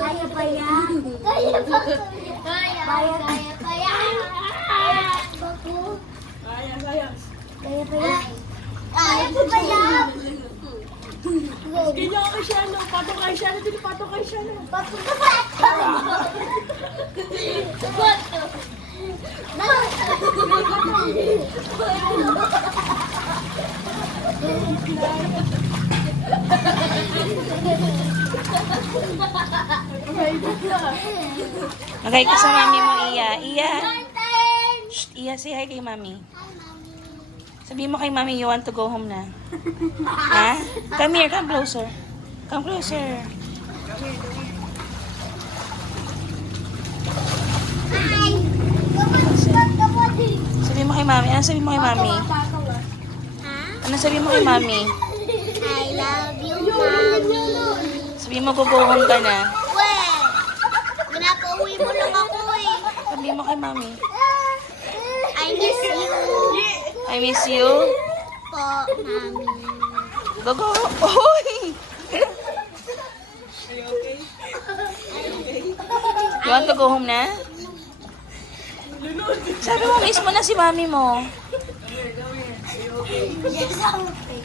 Kaya ba yan? Kaya pa yan. Kaya pa. Kaya pa yan. Baku. Kaya. Kaya pa yan. Kaya pa yan. Ganyan ako siya, no? Pato kay siya, no? Pato kay siya, no? Baku ka pa. Magay ka sa mami mo, Iya. Iya. Shh, Iya, say hi kay mami. Sabihin mo kay mami, you want to go home na. Ha? Come here, come closer. Come closer. Ay. Kapag. Sabihin mo kay mami. Ano sabihin mo kay mami? Ha? Ano sabihin mo kay mami? I love you, Mommy. Sabihin mo, go home ka na. Well, pinapauwi mo lang ako eh. Sabihin mo kay mami. I miss you. I miss you. Po, Mommy. Go. Oy! You want to go home na? Sabi mo, miss mo na si mami mo. Yes, I'm okay.